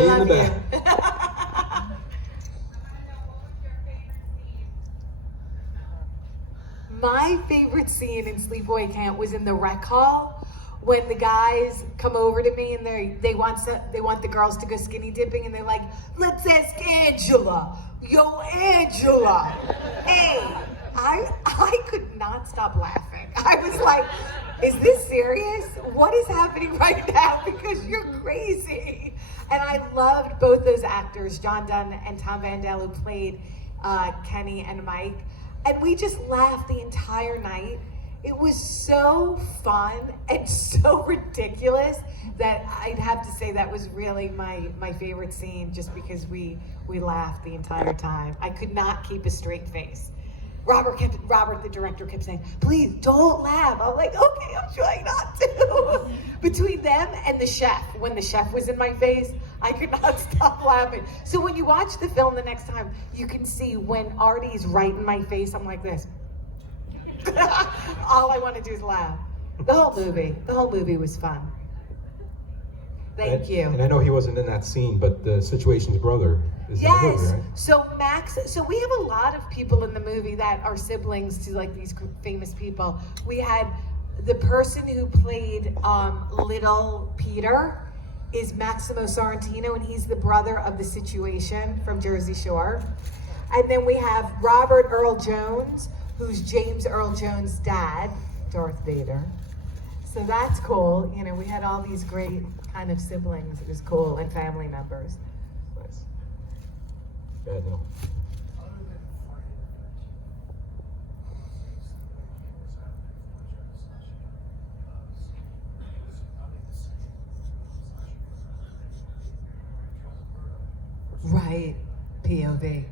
I love you. My favorite scene in Sleepaway Camp was in the rec hall when the guys come over to me and they want the girls to go skinny dipping and they're like, let's ask Angela. Yo, Angela. Hey, I could not stop laughing. I was like, is this serious? What is happening right now? Because you're crazy. And I loved both those actors, John Dunn and Tom Vandell, who played Kenny and Mike. And we just laughed the entire night. It was so fun and so ridiculous that I'd have to say that was really my favorite scene, just because we laughed the entire time. I could not keep a straight face. Robert, the director, kept saying, please don't laugh. I'm like, okay, I'm trying not to. Between them and the chef, when the chef was in my face, I could not stop laughing. So when you watch the film the next time, you can see when Artie's right in my face, I'm like this. All I want to do is laugh. The whole movie was fun. Thank you. And I know he wasn't in that scene, but the Situation's brother is in the movie, right? So Max, so we have a lot of people in the movie that are siblings to like these famous people. We had the person who played Little Peter is Maximo Sorrentino, and he's the brother of the Situation from Jersey Shore. And then we have Robert Earl Jones, who's James Earl Jones' dad, Darth Vader. So that's cool. You know, we had all these great kind of siblings. It was cool, and family members. Nice. Go ahead, Neil. Right, POV.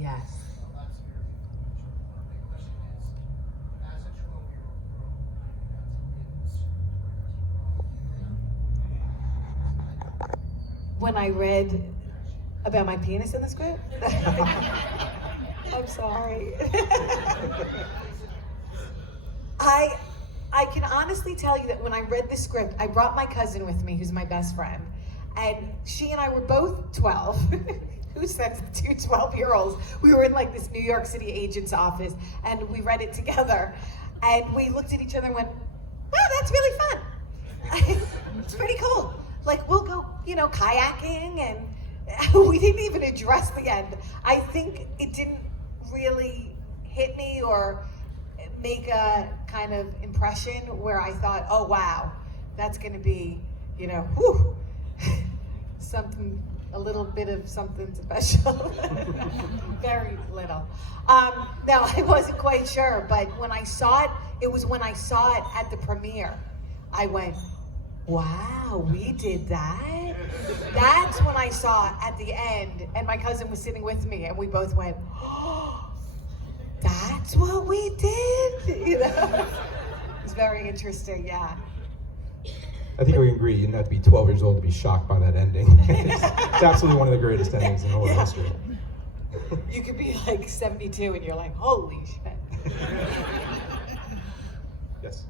Yes. When I read about my penis in the script, I'm sorry. I can honestly tell you that when I read the script, I brought my cousin with me, who's my best friend, and she and I were both 12. Who sends two 12-year-olds? We were in like this New York City agent's office, and we read it together, and we looked at each other and went, wow, that's really fun. It's pretty cool. Like, we'll go, kayaking, and we didn't even address the end. I think it didn't really hit me or make a kind of impression where I thought, oh, wow, that's gonna be, whew, something, a little bit of something special. Very little. No, I wasn't quite sure, but when I saw it, it was when I saw it at the premiere. I went, wow, we did that? That's when I saw it at the end, and my cousin was sitting with me, and we both went, oh, that's what we did? It was very interesting, yeah. I think we can agree you didn't have to be 12 years old to be shocked by that ending. It's absolutely one of the greatest endings in horror history. You could be like 72 and you're like, holy shit. Yes.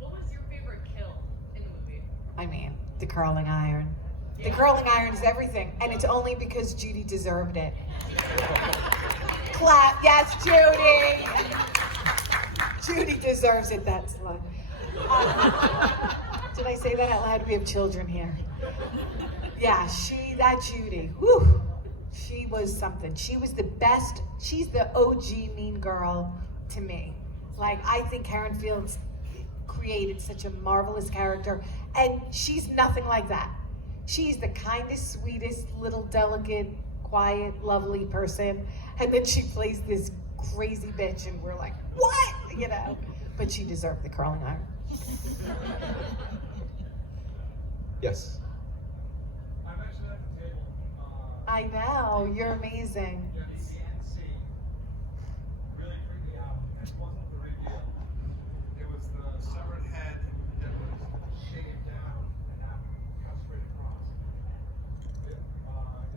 What was your favorite kill in the movie? I mean, the curling iron. The curling iron is everything, and it's only because Judy deserved it. Clap, yes, Judy! Judy deserves it, that's love. Did I say that out loud? We have children here. Yeah, that Judy, whew, she was something. She was the best, she's the OG mean girl to me. Like, I think Karen Fields created such a marvelous character, and she's nothing like that. She's the kindest, sweetest, little delicate, quiet, lovely person, and then she plays this crazy bitch, and we're like, what? But she deserved the curling iron. Yes. I'm actually at the table. I know, you're amazing. Yeah, the end scene really freaked me out. It wasn't the reveal. It was the severed head that was shaved down and now cut straight across. Is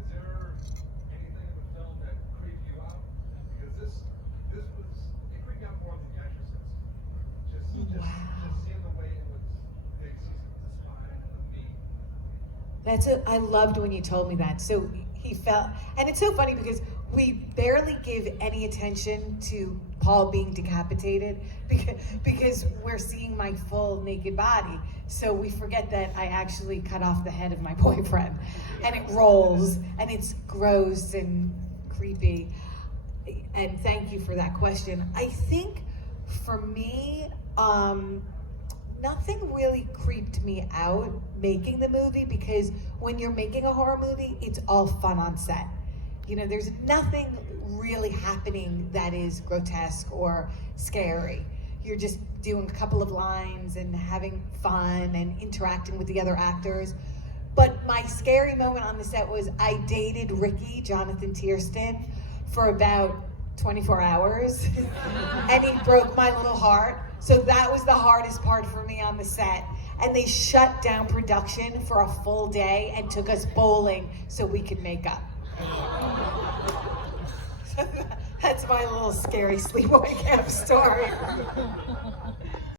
there anything in the film that creeped you out? Because it creeped me out more than The Exorcist. Just seeing the way it was fixed, the spine, the meat. I loved when you told me that. So he felt, and it's so funny because we barely give any attention to Paul being decapitated because we're seeing my full naked body. So we forget that I actually cut off the head of my boyfriend, and it rolls, and it's gross and creepy. And thank you for that question. I think for me, nothing really creeped me out making the movie, because when you're making a horror movie, it's all fun on set. You know, there's nothing really happening that is grotesque or scary. You're just doing a couple of lines and having fun and interacting with the other actors. But my scary moment on the set was I dated Ricky, Jonathan Tiersten, for about 24 hours, and he broke my little heart. So that was the hardest part for me on the set. And they shut down production for a full day and took us bowling so we could make up. That's my little scary sleepaway camp story.